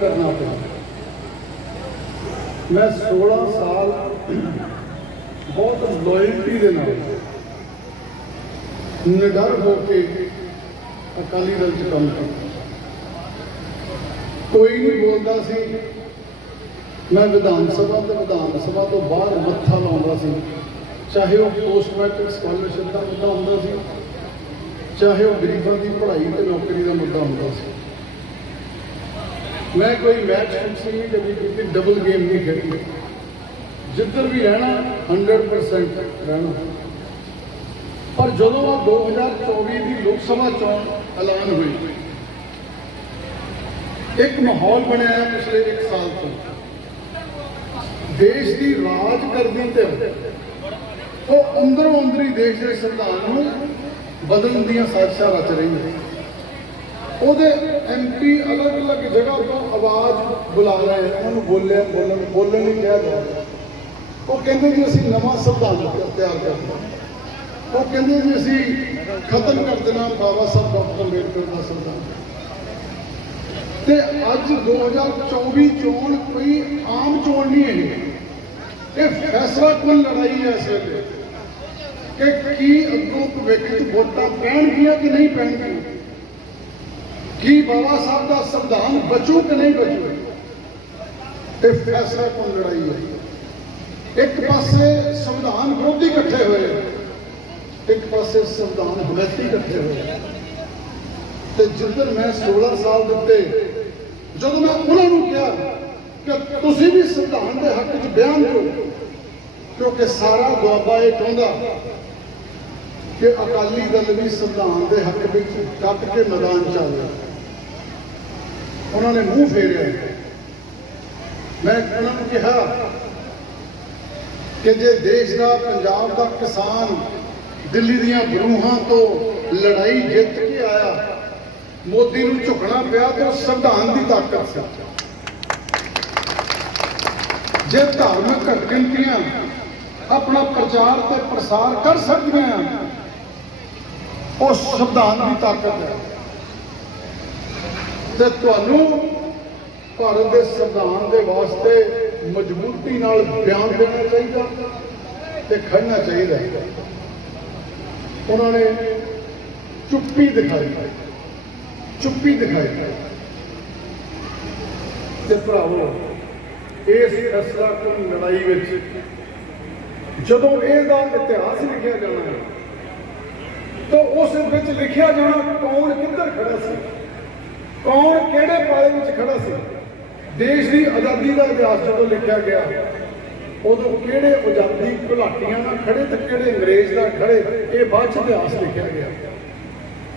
ਕਰਨਾ ਪਿਆ। ਮੈਂ 16 ਸਾਲ ਬਹੁਤ ਲੋਇਲਟੀ ਦੇ ਨਾਲ ਨਿਡਰ ਹੋ ਕੇ ਅਕਾਲੀ ਦਲ ਚ ਕੰਮ ਕੀਤਾ। ਕੋਈ ਨਹੀਂ ਬੋਲਦਾ ਸੀ। ਮੈਂ ਵਿਧਾਨ ਸਭਾ ਤੇ ਵਿਧਾਨ ਸਭਾ ਤੋਂ ਬਾਹਰ ਮੱਥਾ ਲਾਉਂਦਾ ਸੀ। ਚਾਹੇ ਉਹ ਪੋਸਟ ਮੈਟ੍ਰਿਕ ਸਕਾਲਰਸ਼ਿਪ ਦਾ ਮੁੱਦਾ ਹੁੰਦਾ ਸੀ, ਚਾਹੇ ਉਹ ਗਰੀਬਾਂ ਦੀ ਪੜ੍ਹਾਈ ਤੇ ਨੌਕਰੀ ਦਾ ਮੁੱਦਾ ਹੁੰਦਾ ਸੀ। ਮੈਂ ਕੋਈ ਮੈਚ ਫਿਕਸਿੰਗ ਨਹੀਂ ਕਦੀ ਕੀਤੀ ਡਬਲ ਗੇਮ ਨਹੀਂ ਖੇਡੀ ਜਿੱਧਰ ਵੀ ਰਹਿਣਾ 100% ਰਹਿਣਾ। ਪਰ ਜਦੋਂ ਆ 2024 ਦੀ ਲੋਕ ਸਭਾ ਚੋਣ ਐਲਾਨ ਹੋਈ, ਇੱਕ ਮਾਹੌਲ ਬਣਿਆ ਹੈ ਪਿਛਲੇ 1 ਸਾਲ ਤੋਂ। ਦੇਸ਼ ਦੀ ਰਾਜ ਕਰਦੀ ਤੇ ਉਹ ਅੰਦਰੋਂ ਅੰਦਰੀ ਦੇਸ਼ ਦੇ ਸੰਵਿਧਾਨ ਨੂੰ ਬਦਲਣ ਦੀਆਂ ਸਾਜ਼ਿਸ਼ਾਂ ਰਚ ਰਹੀਆਂ ਉਹਦੇ ਐਮਪੀ ਅਲੱਗ-ਅਲੱਗ ਜਗ੍ਹਾ ਤੋਂ ਆਵਾਜ਼ ਬੁਲਾ ਰਹੇ ਹਨ ਉਹਨੂੰ ਬੋਲਿਆ, ਬੋਲਣ ਬੋਲਣ ਨਹੀਂ ਕਿਹਾ ਜਾ ਰਿਹਾ। ਉਹ ਕਹਿੰਦੇ ਜੀ ਅਸੀਂ ਨਵਾਂ ਸੰਵਿਧਾਨ ਤਿਆਰ ਕਰਨਾ ਉਹ ਕਹਿੰਦੇ ਜੀ ਅਸੀਂ ਖਤਮ ਕਰ ਦੇਣਾ ਬਾਬਾ ਸਾਹਿਬ ਡਾਕਟਰ ਅੰਬੇਡਕਰ ਦਾ ਸੰਵਿਧਾਨ। ਤੇ ਅੱਜ 2024 ਚੋਣ ਕੋਈ ਆਮ ਚੋਣ ਨਹੀਂ ਹੈ ਇਹ ਫੈਸਲਾ ਕੁਨ ਲੜਾਈ ਹੈ ਇਸ ਵੇਲੇ? ਕਿ ਕੀ ਅੱਗੋਂ ਭਵਿੱਖ ਵੋਟਾਂ ਪੈਣਗੀਆਂ ਕਿ ਨਹੀਂ ਪੈਣਗੀਆਂ? ਕੀ ਬਾਬਾ ਸਾਹਿਬ ਦਾ ਸੰਵਿਧਾਨ ਬਚੂ ਕਿ ਨਹੀਂ ਬਚੂ? ਇਹ ਫੈਸਲਾ ਕੋਣ ਲੜਾਈ ਹੈ ਇੱਕ ਪਾਸੇ ਸੰਵਿਧਾਨ ਵਿਰੋਧੀ ਇਕੱਠੇ ਹੋਏ, ਇੱਕ ਪਾਸੇ ਸੰਵਿਧਾਨ ਹਮੈਤੀ ਇਕੱਠੇ ਹੋਏ। ਤੇ ਜਿੱਦਣ ਮੈਂ 16 ਸਾਲ ਦਿੱਤੇ ਜਦੋਂ ਮੈਂ ਉਹਨਾਂ ਨੂੰ ਕਿਹਾ ਕਿ ਤੁਸੀਂ ਵੀ ਸੰਵਿਧਾਨ ਦੇ ਹੱਕ 'ਚ ਬਿਆਨ ਦਿਓ, ਕਿਉਂਕਿ ਸਾਰਾ ਦੁਆਬਾ ਇਹ ਚਾਹੁੰਦਾ ਕਿ ਅਕਾਲੀ ਦਲ ਵੀ ਸੰਵਿਧਾਨ ਦੇ ਹੱਕ ਵਿੱਚ ਡਟ ਕੇ ਮੈਦਾਨ 'ਚ ਆਵੇ। ਉਹਨਾਂ ਨੇ ਮੂੰਹ ਫੇਰਿਆ ਮੈਂ ਉਹਨਾਂ ਨੂੰ ਕਿਹਾ ਕਿ ਜੇ ਦੇਸ਼ ਦਾ, ਪੰਜਾਬ ਦਾ ਕਿਸਾਨ ਦਿੱਲੀ ਦੀਆਂ ਬਰੂਹਾਂ ਤੋਂ ਲੜਾਈ ਜਿੱਤ ਕੇ ਆਇਆ, ਮੋਦੀ ਨੂੰ ਝੁਕਣਾ ਪਿਆ ਤੇ ਉਹ ਸੰਵਿਧਾਨ ਦੀ ਤਾਕਤ ਸੀ। ਜੇ ਧਾਰਮਿਕ ਘਟਗਿਣਤੀਆਂ ਆਪਣਾ ਪ੍ਰਚਾਰ ਤੇ ਪ੍ਰਸਾਰ ਕਰ ਸਕਦੀਆਂ ਆ ਉਹ ਸੰਵਿਧਾਨ ਦੀ ਤਾਕਤ ਹੈ। ਤੇ ਤੁਹਾਨੂੰ ਭਾਰਤ ਦੇ ਸੰਵਿਧਾਨ ਦੇ ਵਾਸਤੇ ਮਜ਼ਬੂਤੀ ਨਾਲ ਬਿਆਨ ਦੇਣਾ ਚਾਹੀਦਾ ਤੇ ਖੜਨਾ ਚਾਹੀਦਾ। ਉਹਨਾਂ ਨੇ ਚੁੱਪੀ ਦਿਖਾਈ। ਚੁੱਪੀ ਦਿਖਾਈ। ਤੇ ਭਰਾਵੋ, ਇਸ ਫੈਸਲਾ ਕੁਨ ਲੜਾਈ ਵਿੱਚ ਜਦੋਂ ਇਹਦਾ ਇਤਿਹਾਸ ਲਿਖਿਆ ਜਾਣਾ ਤਾਂ ਉਸ ਵਿੱਚ ਲਿਖਿਆ ਜਾਣਾ ਕੌਣ ਕਿੱਧਰ ਖੜਾ ਸੀ? ਕੌਣ ਕਿਹੜੇ ਪਾਲੇ ਵਿੱਚ ਖੜਾ ਸੀ? ਦੇਸ਼ ਦੀ ਆਜ਼ਾਦੀ ਦਾ ਇਤਿਹਾਸ ਜਦੋਂ ਲਿਖਿਆ ਗਿਆ, ਉਦੋਂ ਕਿਹੜੇ ਆਜ਼ਾਦੀ ਘੁਲਾਟੀਆਂ ਨਾਲ ਖੜੇ ਤੇ ਕਿਹੜੇ ਅੰਗਰੇਜ਼ ਨਾਲ ਖੜੇ, ਇਹ ਬਾਅਦ ਚ ਇਤਿਹਾਸ ਲਿਖਿਆ ਗਿਆ।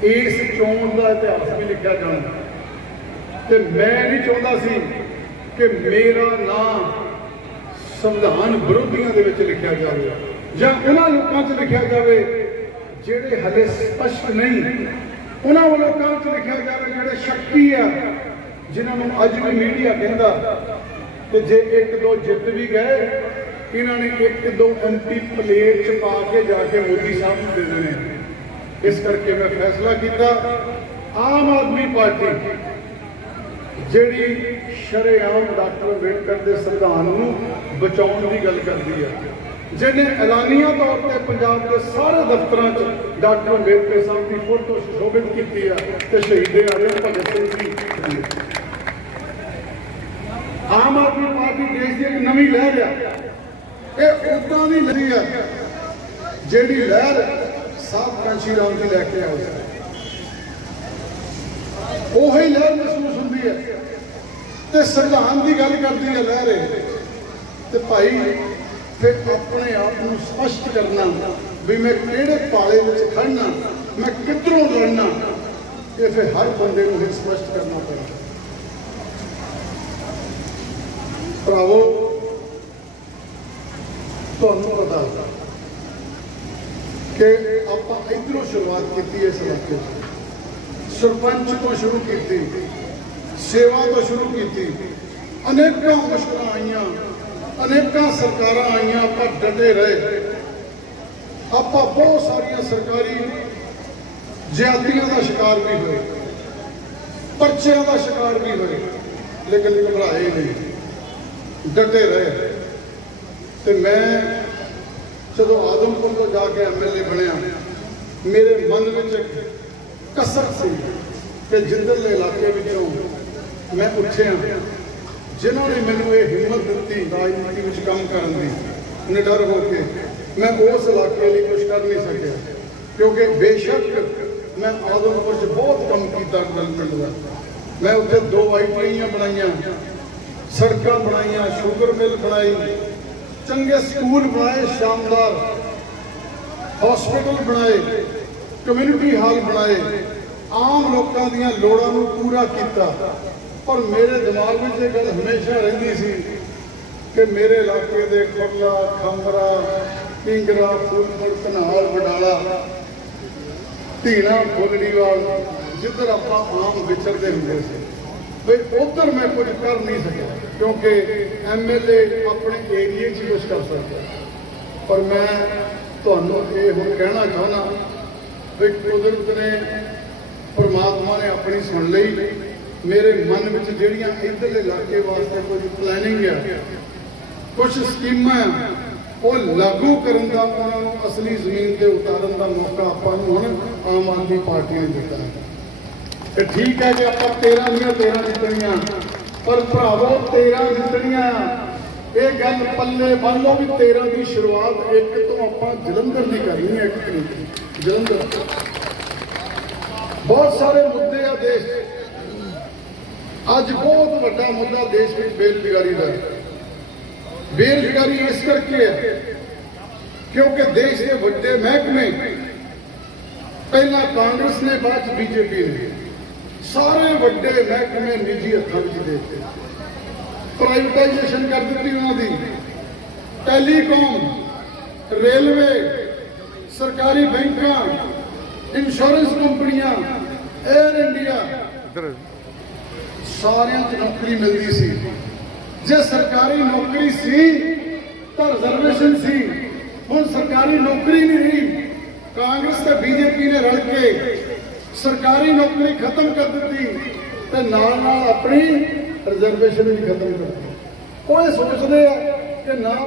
ਇਸ ਚੋਣ ਦਾ ਇਤਿਹਾਸ ਵੀ ਲਿਖਿਆ ਜਾਣਾ ਤੇ ਮੈਂ ਨਹੀਂ ਚਾਹੁੰਦਾ ਸੀ ਕਿ ਮੇਰਾ ਨਾਮ ਸੰਵਿਧਾਨ ਵਿਰੋਧੀਆਂ ਦੇ ਵਿੱਚ ਲਿਖਿਆ ਜਾਵੇ ਜਾਂ ਉਹਨਾਂ ਲੋਕਾਂ 'ਚ ਲਿਖਿਆ ਜਾਵੇ, ਜਿਹੜੇ ਹਲੇ ਸਪਸ਼ਟ ਨਹੀਂ ਉਹਨਾਂ ਵੱਲੋਂ ਲੋਕਾਂ 'ਚ ਲਿਖਿਆ ਜਾਵੇ ਜਿਹੜੇ ਸ਼ੱਕੀ ਆ, ਜਿਨ੍ਹਾਂ ਨੂੰ ਅੱਜ ਵੀ ਮੀਡੀਆ ਕਹਿੰਦਾ ਕਿ ਜੇ ਇੱਕ ਦੋ ਜਿੱਤ ਵੀ ਗਏ, ਇਹਨਾਂ ਨੇ ਇੱਕ ਦੋ ਐਮਪੀ ਪਲੇਟ 'ਚ ਪਾ ਕੇ ਜਾ ਕੇ ਮੋਦੀ ਸਾਹਿਬ ਨੂੰ ਦੇ ਦੇਣੇ। ਇਸ ਕਰਕੇ ਮੈਂ ਫੈਸਲਾ ਕੀਤਾ, ਆਮ ਆਦਮੀ ਪਾਰਟੀ, ਜਿਹੜੀ ਸ਼ਰੇਆਮ ਡਾਕਟਰ ਅੰਬੇਡਕਰ ਦੇ ਸੰਵਿਧਾਨ ਨੂੰ ਬਚਾਉਣ ਦੀ ਗੱਲ ਕਰਦੀ ਹੈ ਜਿਹਨੇ ਐਲਾਨੀਆ ਤੌਰ ਤੇ ਪੰਜਾਬ ਦੇ ਸਾਰੇ ਦਫ਼ਤਰਾਂ 'ਚ ਡਾਕਟਰ ਅੰਬੇਦਕਰ ਸਾਹਿਬ ਦੀ ਫੋਟੋ ਸ਼ੋਭਿਤ ਕੀਤੀ ਹੈ ਤੇ ਸ਼ਹੀਦੇ ਆਜ਼ਮ ਭਗਤ ਸਿੰਘ ਦੀ ਆਮ ਆਦਮੀ ਪਾਰਟੀ ਦੇਸ਼ ਦੀ ਇੱਕ ਨਵੀਂ ਲਹਿਰ ਆ। ਇਹ ਉਦਾਂ ਦੀ ਲਹਿਰ ਆ, ਜਿਹੜੀ ਲਹਿਰ ਸਾਹਿਬ ਕਾਂਸ਼ੀ ਰਾਮ ਜੀ ਲੈ ਕੇ ਆਏ ਉਹੀ ਲਹਿਰ ਮਹਿਸੂਸ ਹੁੰਦੀ ਹੈ। ਤੇ ਸੰਵਿਧਾਨ ਦੀ ਗੱਲ ਕਰਦੀ ਹੈ ਲਹਿਰ ਤੇ ਭਾਈ ਫਿਰ ਆਪਣੇ ਆਪ ਨੂੰ ਸਪਸ਼ਟ ਕਰਨਾ, ਵੀ ਮੈਂ ਕਿਹੜੇ ਪਾਲੇ ਵਿੱਚ ਖੜਨਾ ਮੈਂ ਕਿੱਧਰੋਂ ਲੜਨਾ, ਇਹ ਫਿਰ ਹਰ ਬੰਦੇ ਨੂੰ ਇਹ ਸਪਸ਼ਟ ਕਰਨਾ ਪੈਂਦਾ। ਭਰਾਵੋ, ਤੁਹਾਨੂੰ ਪਤਾ ਕਿ ਆਪਾਂ ਇਧਰੋਂ ਸ਼ੁਰੂਆਤ ਕੀਤੀ ਇਸ ਇਲਾਕੇ ਸਰਪੰਚ ਤੋਂ ਸ਼ੁਰੂ ਕੀਤੀ, ਸੇਵਾ ਤੋਂ ਸ਼ੁਰੂ ਕੀਤੀ, ਅਨੇਕਾਂ ਮੁਸ਼ਕਲਾਂ ਆਈਆਂ। ਅਨੇਕਾਂ ਸਰਕਾਰਾਂ ਆਈਆਂ, ਆਪਾਂ ਡਟੇ ਰਹੇ। ਆਪਾਂ ਬਹੁਤ ਸਾਰੀਆਂ ਸਰਕਾਰੀ ਜ਼ਿਆਦਤੀਆਂ ਦਾ ਸ਼ਿਕਾਰ ਵੀ ਹੋਏ, ਪਰਚਿਆਂ ਦਾ ਸ਼ਿਕਾਰ ਵੀ ਹੋਏ, ਲੇਕਿਨ ਘਬਰਾਏ ਨਹੀਂ, ਡਟੇ ਰਹੇ। ਤੇ ਮੈਂ ਜਦੋਂ ਆਦਮਪੁਰ ਤੋਂ ਜਾ ਕੇ ਐਮਐਲਏ ਬਣਿਆ, ਮੇਰੇ ਮਨ ਵਿੱਚ ਇੱਕ ਕਸਰ ਸੀ ਕਿ ਜਿੰਦਰਲੇ ਇਲਾਕੇ ਵਿੱਚੋਂ ਮੈਂ ਉੱਠਿਆ। ਜਿਨ੍ਹਾਂ ਨੇ ਮੈਨੂੰ ਇਹ ਹਿੰਮਤ ਦਿੱਤੀ ਰਾਜਨੀਤੀ ਵਿੱਚ ਕੰਮ ਕਰਨ ਦੀ, ਨਿਡਰ ਹੋ ਕੇ, ਮੈਂ ਉਸ ਇਲਾਕੇ ਲਈ ਕੁਝ ਕਰ ਨਹੀਂ ਸਕਿਆ। ਕਿਉਂਕਿ ਬੇਸ਼ੱਕ ਮੈਂ ਆਦਮਪੁਰ 'ਚ ਬਹੁਤ ਕੰਮ ਕੀਤਾ ਡਿਵੈਲਪਮੈਂਟ ਦਾ। ਮੈਂ ਉੱਥੇ ਦੋ ਆਈਟੀਆਈਆਂ ਬਣਾਈਆਂ, ਸੜਕਾਂ ਬਣਾਈਆਂ, ਸ਼ੂਗਰ ਮਿਲ ਬਣਾਈ, ਚੰਗੇ ਸਕੂਲ ਬਣਾਏ, ਸ਼ਾਨਦਾਰ ਹਸਪੀਟਲ ਬਣਾਏ ਕਮਿਊਨਿਟੀ ਹਾਲ ਬਣਾਏ, ਆਮ ਲੋਕਾਂ ਦੀਆਂ ਲੋੜਾਂ ਨੂੰ ਪੂਰਾ ਕੀਤਾ। ਪਰ ਮੇਰੇ ਦਿਮਾਗ ਵਿੱਚ ਇਹ ਗੱਲ ਹਮੇਸ਼ਾ ਰਹਿੰਦੀ ਸੀ ਕਿ ਮੇਰੇ ਇਲਾਕੇ ਦੇ ਖੁਰਲਾ, ਖੰਬਰਾ, ਪਿੰਗਰਾ, ਫੂਲਪੁਰ ਕਨਾਲ ਵਡਾਲਾ, ਧੀਣਾ, ਫੁੱਲੜੀਵਾਲ, ਜਿੱਧਰ ਆਪਾਂ ਆਮ ਵਿਚਰਦੇ ਹੁੰਦੇ ਸੀ। ਵੀ ਉਧਰ ਮੈਂ ਕੁਝ ਕਰ ਨਹੀਂ ਸਕਿਆ, ਕਿਉਂਕਿ ਐਮਐਲਏ ਆਪਣੇ ਏਰੀਏ 'ਚ ਹੀ ਕੁਝ ਕਰ ਸਕਦਾ। ਪਰ ਮੈਂ ਤੁਹਾਨੂੰ ਇਹ ਹੁਣ ਕਹਿਣਾ ਚਾਹੁੰਦਾ ਵੀ ਕੁਦਰਤ ਨੇ ਪਰਮਾਤਮਾ ਨੇ ਆਪਣੀ ਸੁਣ ਲਈ। ਮੇਰੇ ਮਨ ਵਿੱਚ ਜਿਹੜੀਆਂ ਇੱਧਰਲੇ ਇਲਾਕੇ ਵਾਸਤੇ ਕੁਝ ਪਲੈਨਿੰਗ ਆ, ਕੁਝ ਸਕੀਮਾਂ ਉਹ ਲਾਗੂ ਕਰਨ ਦਾ ਉਹਨਾਂ ਨੂੰ ਅਸਲੀ ਜ਼ਮੀਨ ਤੇ ਉਤਾਰਨ ਦਾ ਮੌਕਾ ਆਪਾਂ ਨੂੰ ਹੁਣ ਆਮ ਆਦਮੀ ਪਾਰਟੀ ਨੇ ਦਿੱਤਾ। ਹੈ ਤੇ ਠੀਕ ਹੈ ਕਿ ਆਪਾਂ 13 ਦੀਆਂ 13 ਜਿੱਤਣੀਆਂ, ਪਰ ਭਰਾਵੋ 13 ਜਿੱਤਣੀਆਂ, ਇਹ ਗੱਲ ਪੱਲੇ ਬੰਨ ਲਓ ਵੀ 13 ਦੀ ਸ਼ੁਰੂਆਤ ਇੱਕ ਤੋਂ ਆਪਾਂ ਜਲੰਧਰ ਦੀ ਕਰਨੀ ਹੈ ਇੱਕ ਜਲੰਧਰ। ਬਹੁਤ ਸਾਰੇ ਮੁੱਦੇ ਆ ਦੇਸ਼ ਅੱਜ ਬਹੁਤ ਵੱਡਾ ਮੁੱਦਾ ਦੇਸ਼ ਵਿੱਚ ਬੇਰੁਜ਼ਗਾਰੀ ਦਾ ਬੇਰੁਜ਼ਗਾਰੀ ਇਸ ਕਰਕੇ ਹੈ ਕਿਉਂਕਿ ਦੇਸ਼ ਦੇ ਵੱਡੇ ਮਹਿਕਮੇ ਪਹਿਲਾਂ ਕਾਂਗਰਸ ਨੇ, ਬਾਅਦ ਬੀਜੇਪੀ ਨੇ। ਸਾਰੇ ਵੱਡੇ ਮਹਿਕਮੇ ਨਿੱਜੀ ਹੱਥਾਂ ਵਿੱਚ ਦੇ ਦਿੱਤੇ। ਪ੍ਰਾਈਵੇਟਾਈਜੇਸ਼ਨ ਕਰ ਦਿੱਤੀ ਉਹਨਾਂ ਦੀ। ਟੈਲੀਕਾਮ ਰੇਲਵੇ ਸਰਕਾਰੀ ਬੈਂਕਾਂ ਇੰਸ਼ੋਰੈਂਸ ਕੰਪਨੀਆਂ 에ਅਰ ਇੰਡੀਆ ਸਾਰਿਆਂ 'ਚ ਨੌਕਰੀ ਮਿਲਦੀ ਸੀ। ਜੇ ਸਰਕਾਰੀ ਨੌਕਰੀ ਸੀ, ਤਾਂ ਰਿਜ਼ਰਵੇਸ਼ਨ ਸੀ। ਹੁਣ ਸਰਕਾਰੀ ਨੌਕਰੀ ਨਹੀਂ ਰਹੀ। ਕਾਂਗਰਸ ਤੇ ਬੀਜੇਪੀ ਨੇ ਰਲ ਕੇ ਸਰਕਾਰੀ ਨੌਕਰੀ ਖਤਮ ਕਰ ਦਿੱਤੀ, ਤੇ ਨਾਲ ਨਾਲ ਆਪਣੀ ਰਿਜ਼ਰਵੇਸ਼ਨ ਵੀ ਖਤਮ ਕਰ ਦਿੱਤੀ। ਉਹ ਸੋਚਦੇ ਆ ਕਿ ਨਾ